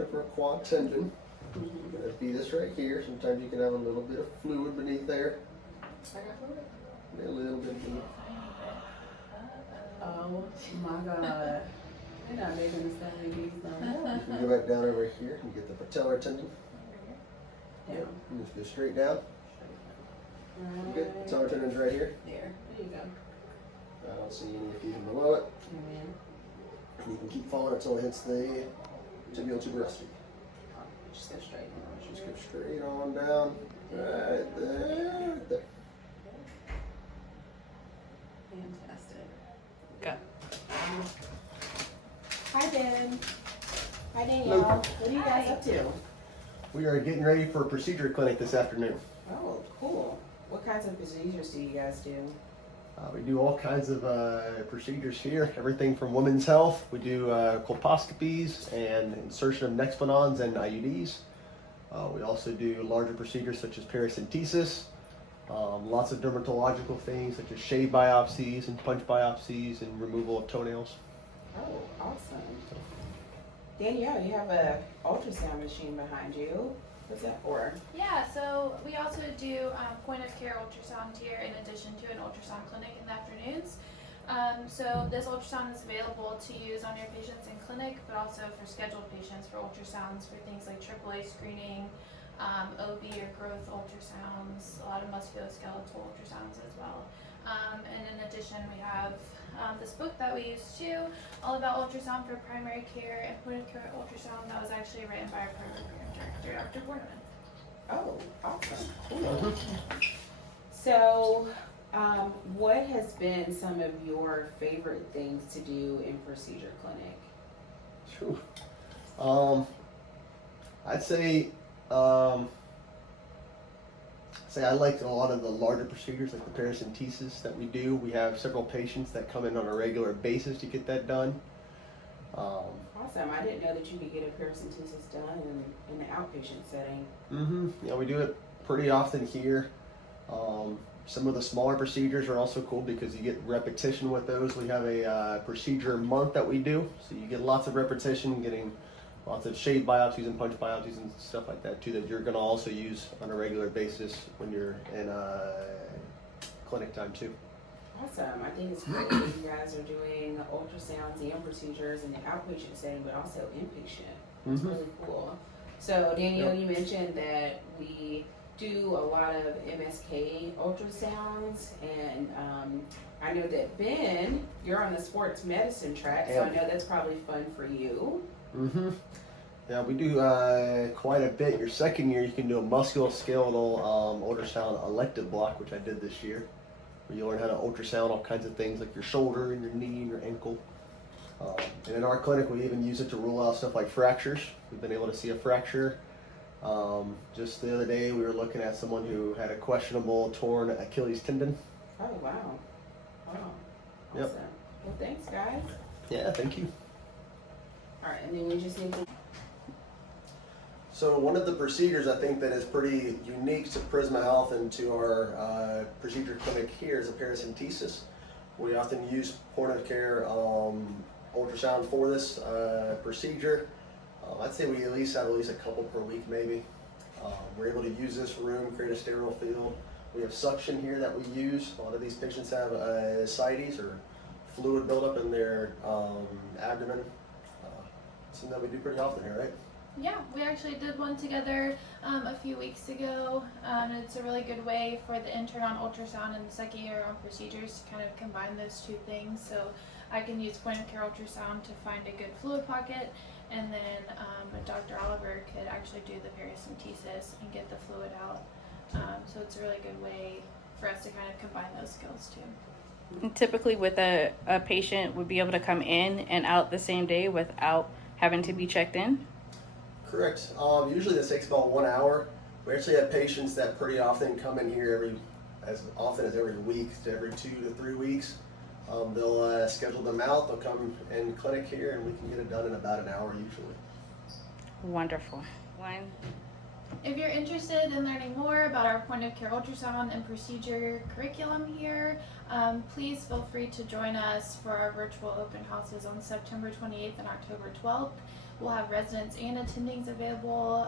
looking for a quad tendon. You're gonna be this right here. Sometimes you can have a little bit of fluid beneath there. I got fluid. A little bit of fluid. Oh my God. You're not making the stomach beats no more. You can go back down over here and get the patellar tendon. Down. And just go straight down. Right. Good. Patellar tendon's right here. There you go. I don't see any effusion below it. Amen. And you can keep following until it hits the tibial tuberosity. Just go straight down. Just go straight on down. Right there. Right there. Fantastic. Go. Hi, Ben. Hi, Danielle. What are you guys up to? We are getting ready for a procedure clinic this afternoon. Oh, cool. What kinds of procedures do you guys do? We do all kinds of procedures here, everything from women's health. We do colposcopies and insertion of Nexpanons and IUDs. We also do larger procedures such as paracentesis, lots of dermatological things such as shave biopsies and punch biopsies and removal of toenails. Oh, awesome. Danielle, you have a ultrasound machine behind you. What's that for? Yeah, so we also do point of care ultrasound here in addition to an ultrasound clinic in the afternoons. So this ultrasound is available to use on your patients in clinic, but also for scheduled patients for ultrasounds for things like AAA screening, OB or growth ultrasounds, a lot of musculoskeletal ultrasounds as well. And in addition, we have this book that we use too, all about ultrasound for primary care and point of care ultrasound that was actually written by our primary care director, Dr. Borneman. Oh, awesome. Cool. So, what has been some of your favorite things to do in procedure clinic? Sure. I'd say I like a lot of the larger procedures like the paracentesis that we do. We have several patients that come in on a regular basis to get that done. Awesome. I didn't know that you could get a paracentesis done in the outpatient setting. Yeah, we do it pretty often here. Some of the smaller procedures are also cool because you get repetition with those. We have a procedure month that we do, so you get lots of repetition, getting lots of shave biopsies and punch biopsies and stuff like that too that you're going to also use on a regular basis when you're in clinic time too. Awesome. I think it's great that you guys are doing ultrasounds and procedures in the outpatient setting, but also inpatient. It's really cool. So, Danielle, you mentioned that we do a lot of MSK ultrasounds, and I know that Ben, you're on the sports medicine track, so I know that's probably fun for you. Yeah, we do quite a bit. Your second year, you can do a musculoskeletal ultrasound elective block, which I did this year, where you learn how to ultrasound all kinds of things like your shoulder and your knee and your ankle. And in our clinic, we even use it to rule out stuff like fractures. We've been able to see a fracture. Just the other day, we were looking at someone who had a questionable torn Achilles tendon. Oh, wow. Wow. Awesome. Yep. Well, thanks, guys. Yeah, thank you. All right, and then we just need to... So one of the procedures I think that is pretty unique to Prisma Health and to our procedure clinic here is a paracentesis. We often use point of care ultrasound for this procedure. I'd say we at least have a couple per week maybe. We're able to use this room, create a sterile field. We have suction here that we use. A lot of these patients have ascites or fluid buildup in their abdomen. Something that we do pretty often here, right? Yeah, we actually did one together a few weeks ago. It's a really good way for the intern on ultrasound and the second year on procedures to kind of combine those two things. So I can use point of care ultrasound to find a good fluid pocket, and then Dr. Oliver could actually do the paracentesis and get the fluid out. So it's a really good way for us to kind of combine those skills too. And typically with a patient would be able to come in and out the same day without having to be checked in? Correct. Usually this takes about 1 hour. We actually have patients that pretty often come in here as often as every week to every 2 to 3 weeks. They'll schedule them out. They'll come in clinic here, and we can get it done in about an hour usually. Wonderful. If you're interested in learning more about our point of care ultrasound and procedure curriculum here, please feel free to join us for our virtual open houses on September 28th and October 12th. We'll have residents and attendings available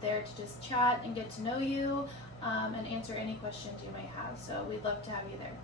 there to just chat and get to know you and answer any questions you may have. So we'd love to have you there.